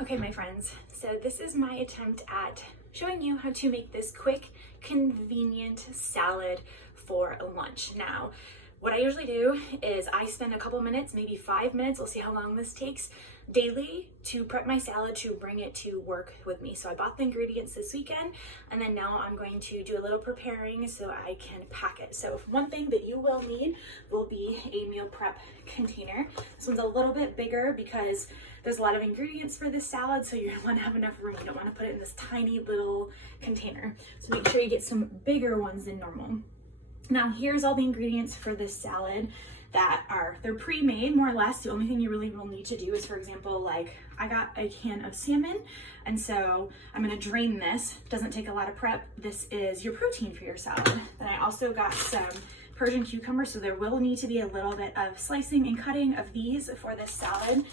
Okay, my friends, so this is my attempt at showing you how to make this quick, convenient salad for lunch. Now, what I usually do is I spend a couple minutes, maybe 5 minutes, we'll see how long this takes, daily to prep my salad to bring it to work with me. So I bought the ingredients this weekend, and then now I'm going to do a little preparing so I can pack it. So one thing that you will need will be a meal prep container. This one's a little bit bigger because there's a lot of ingredients for this salad, so you're gonna wanna have enough room. You don't wanna put it in this tiny little container. So make sure you get some bigger ones than normal. Now here's all the ingredients for this salad that they're pre-made more or less. The only thing you really will need to do is, for example, like I got a can of salmon, and so I'm gonna drain this. Doesn't take a lot of prep. This is your protein for your salad. Then I also got some Persian cucumbers, so there will need to be a little bit of slicing and cutting of these for this salad.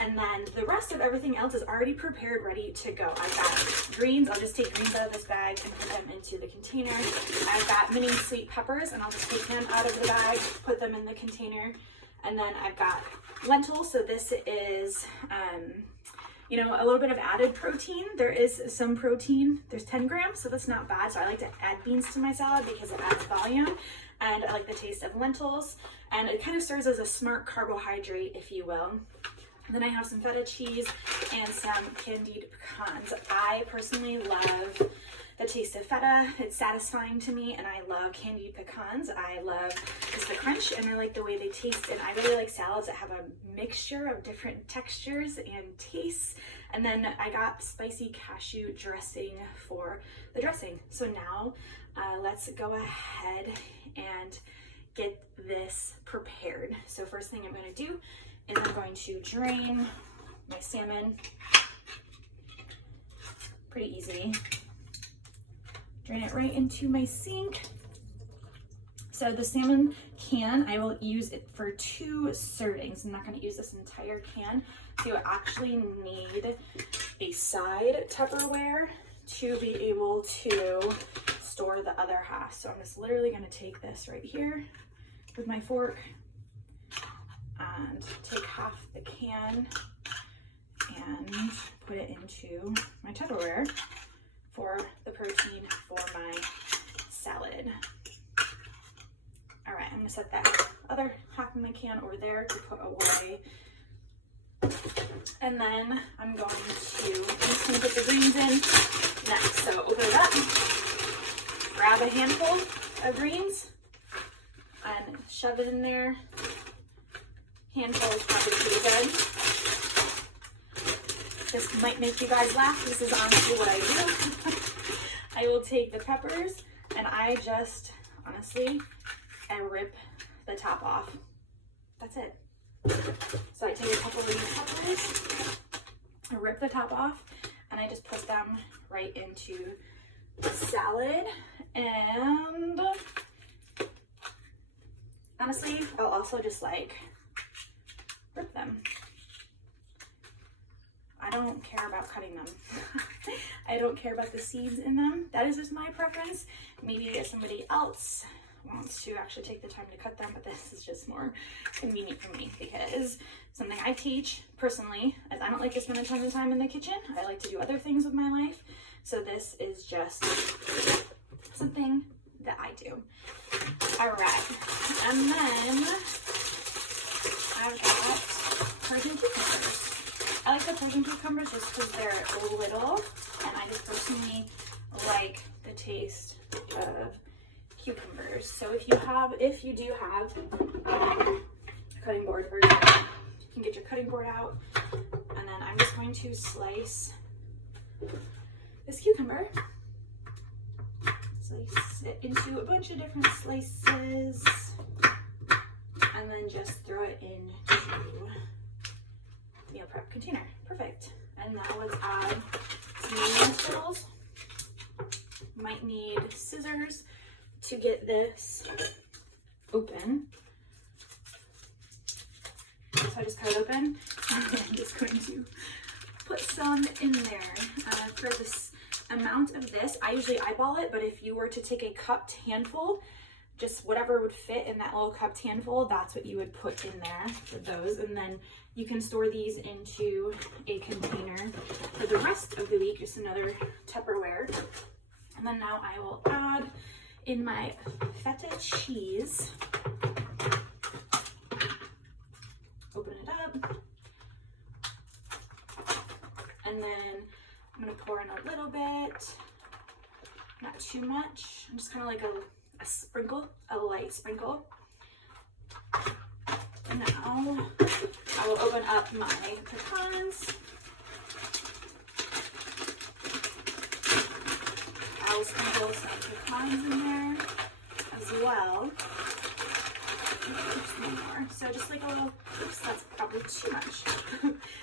And then the rest of everything else is already prepared, ready to go. I've got greens. I'll just take greens out of this bag and put them into the container. I've got mini sweet peppers, and I'll just take them out of the bag, put them in the container. And then I've got lentils. So this is, you know, a little bit of added protein. There is some protein. There's 10 grams, so that's not bad. So I like to add beans to my salad because it adds volume. And I like the taste of lentils, and it kind of serves as a smart carbohydrate, if you will. And then I have some feta cheese and some candied pecans. I personally love the taste of feta. It's satisfying to me, and I love candied pecans. I love just the crunch, and I like the way they taste. And I really like salads that have a mixture of different textures and tastes. And then I got spicy cashew dressing for the dressing. So now let's go ahead and get this prepared. So first thing I'm going to do is I'm going to drain my salmon. Pretty easy. Drain it right into my sink. So the salmon can, I will use it for 2 servings. I'm not going to use this entire can. So you actually need a side Tupperware to be able to store the other half. So I'm just literally going to take this right here with my fork and take half the can and put it into my Tupperware for the protein for my salad. All right, I'm gonna set that other half of my can over there to put away. And then I'm just gonna put the greens in next. So open it up, grab a handful of greens and shove it in there. Handful is probably pretty good. This might make you guys laugh. This is honestly what I do. I will take the peppers and I just, honestly, I rip the top off. That's it. So I take a couple of these peppers, I rip the top off, and I just put them right into the salad. And honestly, I'll also just like rip them. I don't care about cutting them. I don't care about the seeds in them. That is just my preference. Maybe if somebody else wants to actually take the time to cut them, but this is just more convenient for me because something I teach personally is I don't like to spend a ton of time in the kitchen. I like to do other things with my life. So this is just something that I do. All right, and then I've got Persian cucumbers. I like the Persian cucumbers just because they're little, and I just personally like the taste of cucumbers. So if you do have a cutting board, or you can get your cutting board out, and then I'm just going to slice this cucumber. Slice it into a bunch of different slices, and then just throw it into meal prep container. Perfect. And now let's add some vegetables. Might need scissors to get this open. So I just cut it open, and I'm just going to put some in there. For this amount of this, I usually eyeball it, but if you were to take a cupped handful, just whatever would fit in that little cupped handful, that's what you would put in there for those. And then you can store these into a container for the rest of the week, just another Tupperware. And then now I will add in my feta cheese. Open it up. And then I'm gonna pour in a little bit, not too much. I'm just kind of like a sprinkle, a light sprinkle. And now I will open up my pecans. I will sprinkle some pecans in there as well. Just one more. So just like a little, oops, that's probably too much.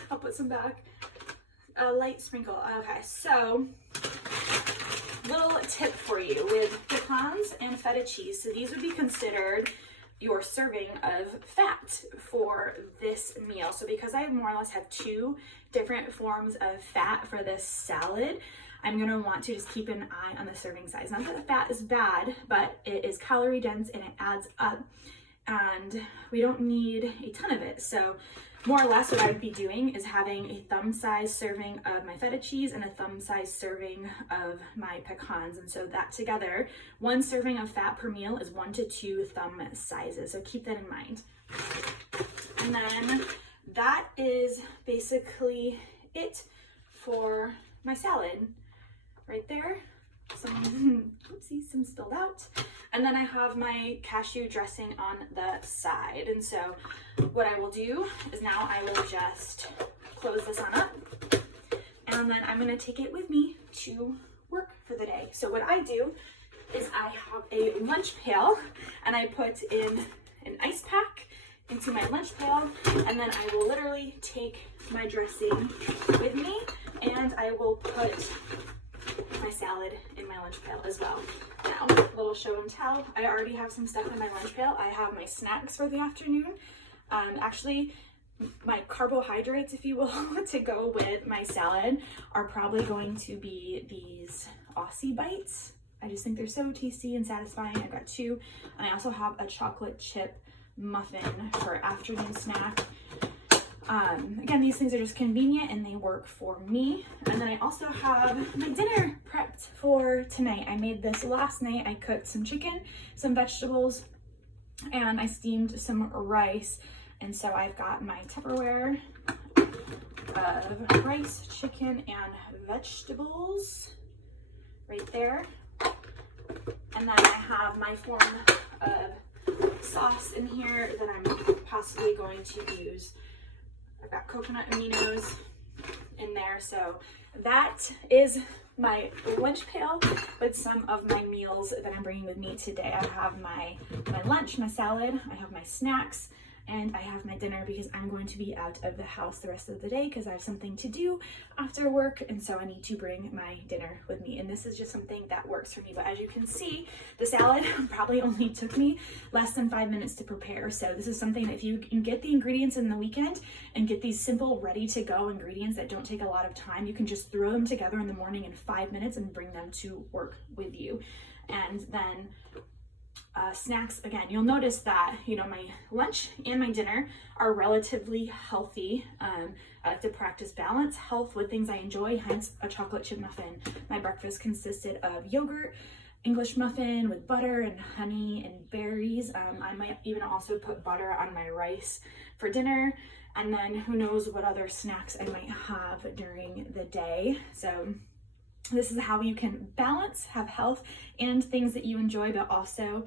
I'll put some back. A light sprinkle. Okay, so little tip for you with pecans and feta cheese. So these would be considered your serving of fat for this meal. So because I more or less have two different forms of fat for this salad, I'm gonna want to just keep an eye on the serving size. Not that the fat is bad, but it is calorie dense and it adds up, and we don't need a ton of it. So more or less what I would be doing is having a thumb-sized serving of my feta cheese and a thumb-sized serving of my pecans. And so that together, one serving of fat per meal is 1 to 2 thumb sizes. So keep that in mind. And then that is basically it for my salad right there. Some, oopsie, some spilled out. And then I have my cashew dressing on the side. And so what I will do is now I will just close this on up, and then I'm gonna take it with me to work for the day. So what I do is I have a lunch pail, and I put in an ice pack into my lunch pail, and then I will literally take my dressing with me, and I will put my salad in my lunch pail as well. Now, little show and tell. I already have some stuff in my lunch pail. I have my snacks for the afternoon. Actually, my carbohydrates, if you will, to go with my salad are probably going to be these Aussie bites. I just think they're so tasty and satisfying. I've got 2, and I also have a chocolate chip muffin for afternoon snack. Again, these things are just convenient and they work for me. And then I also have my dinner prepped for tonight. I made this last night. I cooked some chicken, some vegetables, and I steamed some rice. And so I've got my Tupperware of rice, chicken, and vegetables right there. And then I have my form of sauce in here that I'm possibly going to use. I've got coconut aminos in there. So that is my lunch pail with some of my meals that I'm bringing with me today. I have my lunch, my salad, I have my snacks, and I have my dinner because I'm going to be out of the house the rest of the day because I have something to do after work, and so I need to bring my dinner with me. And this is just something that works for me. But as you can see, the salad probably only took me less than 5 minutes to prepare. So this is something that if you can get the ingredients in the weekend and get these simple, ready-to-go ingredients that don't take a lot of time, you can just throw them together in the morning in 5 minutes and bring them to work with you. And then snacks, again, you'll notice that, you know, my lunch and my dinner are relatively healthy. I like to practice balance, health with things I enjoy, hence a chocolate chip muffin. My breakfast consisted of yogurt, English muffin with butter and honey and berries. I might even also put butter on my rice for dinner. And then who knows what other snacks I might have during the day. So this is how you can balance, have health and things that you enjoy, but also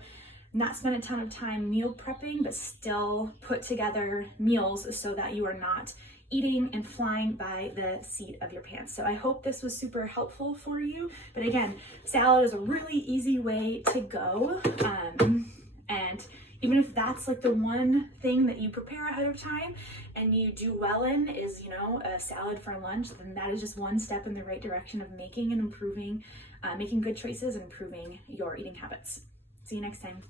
not spend a ton of time meal prepping, but still put together meals so that you are not eating and flying by the seat of your pants. So I hope this was super helpful for you. But again, salad is a really easy way to go. And even if that's like the one thing that you prepare ahead of time and you do well in is, you know, a salad for lunch, then that is just one step in the right direction of making and improving, making good choices and improving your eating habits. See you next time.